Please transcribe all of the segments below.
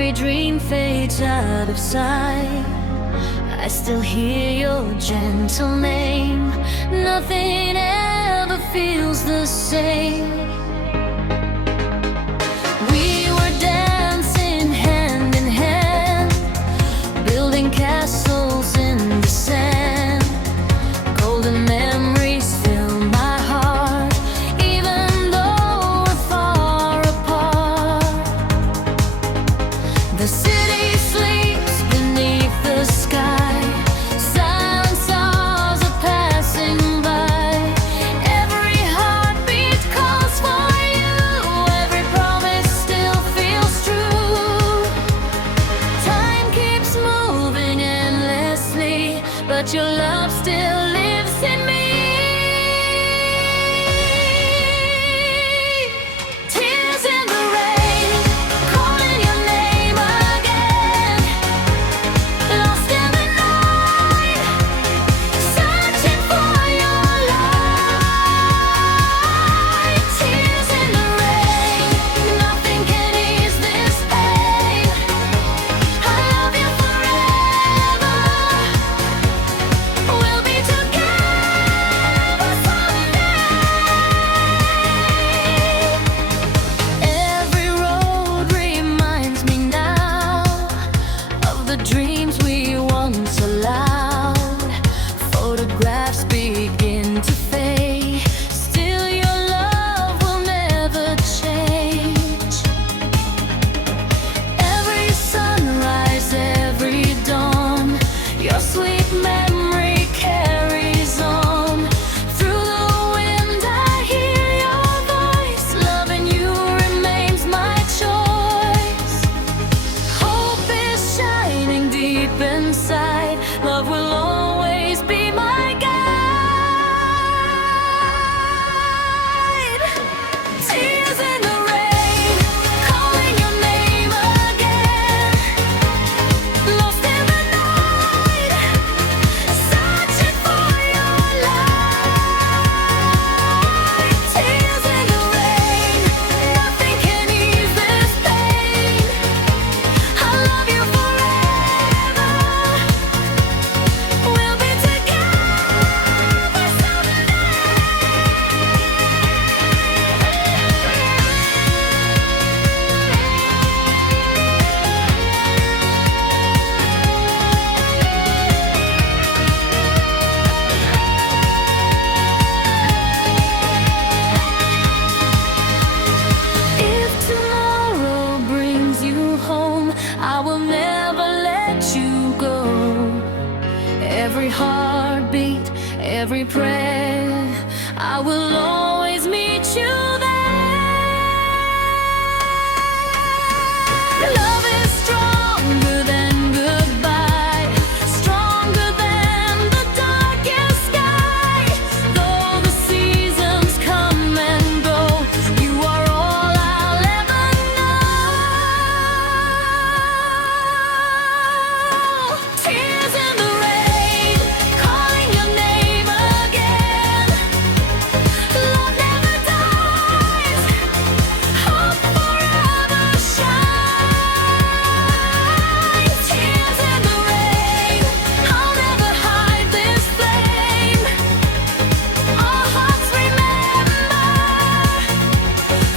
Every dream fades out of sight. I still hear your gentle name. Nothing ever feels the same. We were dancing hand in hand, building castles in the sand. Golden memories fill my heart, even though we're far apart. The city sleeps beneath the sky. Silent stars are passing by. Every heartbeat calls for you. Every promise still feels true. Time keeps moving endlessly, but your love still lives in me. Tears in the rain, calling your name again. Lost in the night, searching for your light. Tears in the rain, nothing can ease this pain. I love you forever. We'll be together someday. Every road reminds me now of the dreams we once allowed. Photographs begin to fade. Still, your love will never change. Every sunrise, every dawn, your sweet memory carries on. Through the wind, I hear your voice. Loving you remains my choice. Hope is shining deep inside. Love will always be my guide. Tears in the rain, calling your name again. Lost in the night, searching for your light. Tears in the rain, nothing can ease this pain. I love you forever. We'll be together someday. If tomorrow brings you home, I will never let you go. Every heartbeat, every prayer, I will always meet you there. Love is stronger than goodbye, stronger than the darkest sky. Though the seasons come and go, you are all I'll ever know. Tears in the rain, calling your name again. Love never dies, hope forever shines. Tears in the rain, I'll never hide this flame. Our hearts remember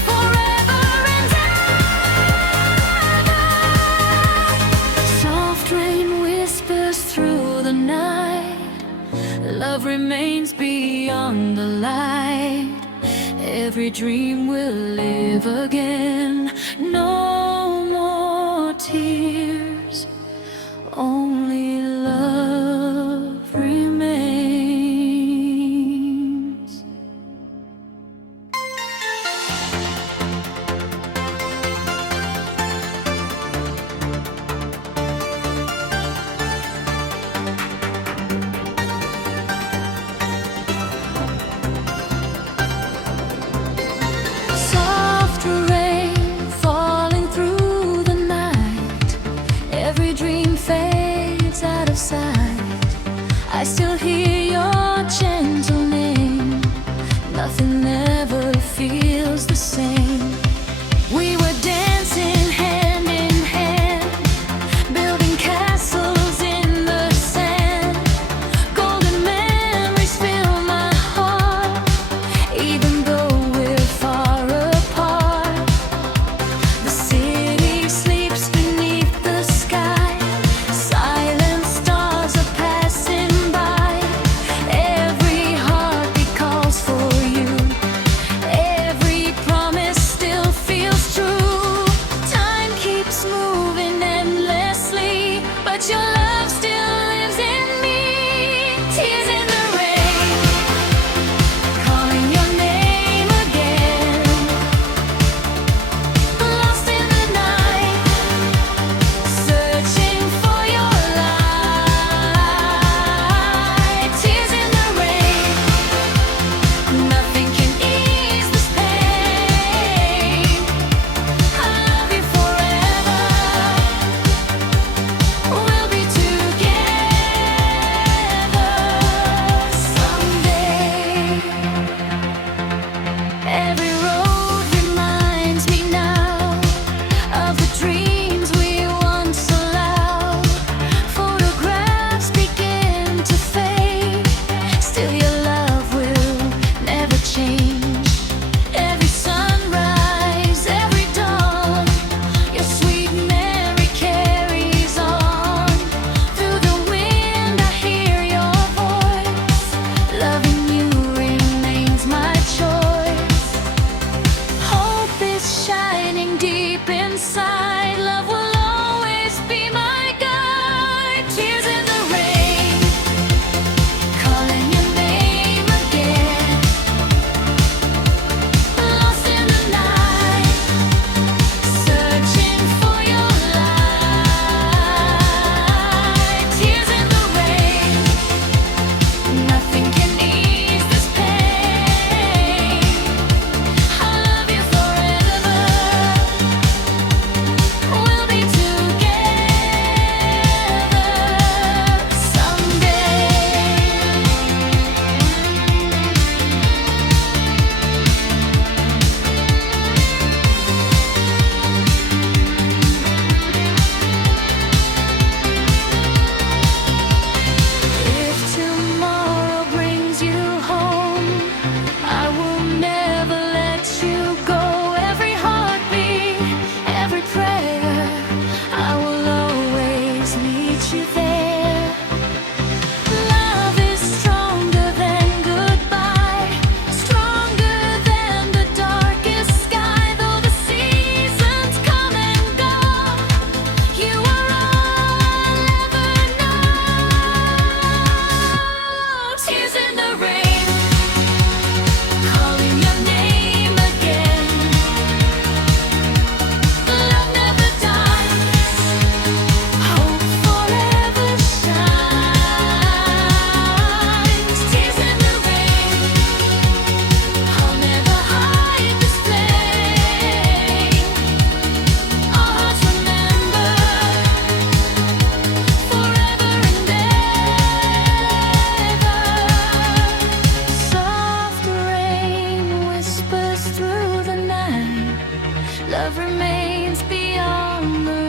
forever and ever. Soft rain whispers through the night. Love remains beyond the light. Every dream will live again. No more tears, only love remains. Soft rain falling through the night. Every dream fades out of sight. I still hear your gentle name. Nothing ever feels the same. We were dancing hand in hand, your love still lives in me. Tears in the rain, calling your name again. Lost in the night, searching for your light. Tears in the rain, nothing can ease this pain. I love you forever, we'll be together someday. Every road reminds me now of the dreams we once allowed. Photographs begin to fade, still your love will never change. Every sunrise, every dawn, your sweet memory carries on. Through the wind I hear your voice, loving you remains my choice. Hope is shining deep inside, love will always be my guide. Tears in the rain, calling your name again. Lost in the night, searching for your light. Tears in the rain, nothing can ease this pain. I love you forever, we'll be together someday. If tomorrow brings you home, I will never let you go. Every heartbeat, every prayer, I will always meet you there. Love is stronger than goodbye, stronger than the darkest sky. Though the seasons come and go, you are all I'll ever know. Tears in the rain, calling your name again. Love never dies, hope forever shines. Tears in the rain, I'll never hide this flame. Our hearts remember forever and ever. Soft rain whispers through the night, love remains beyond the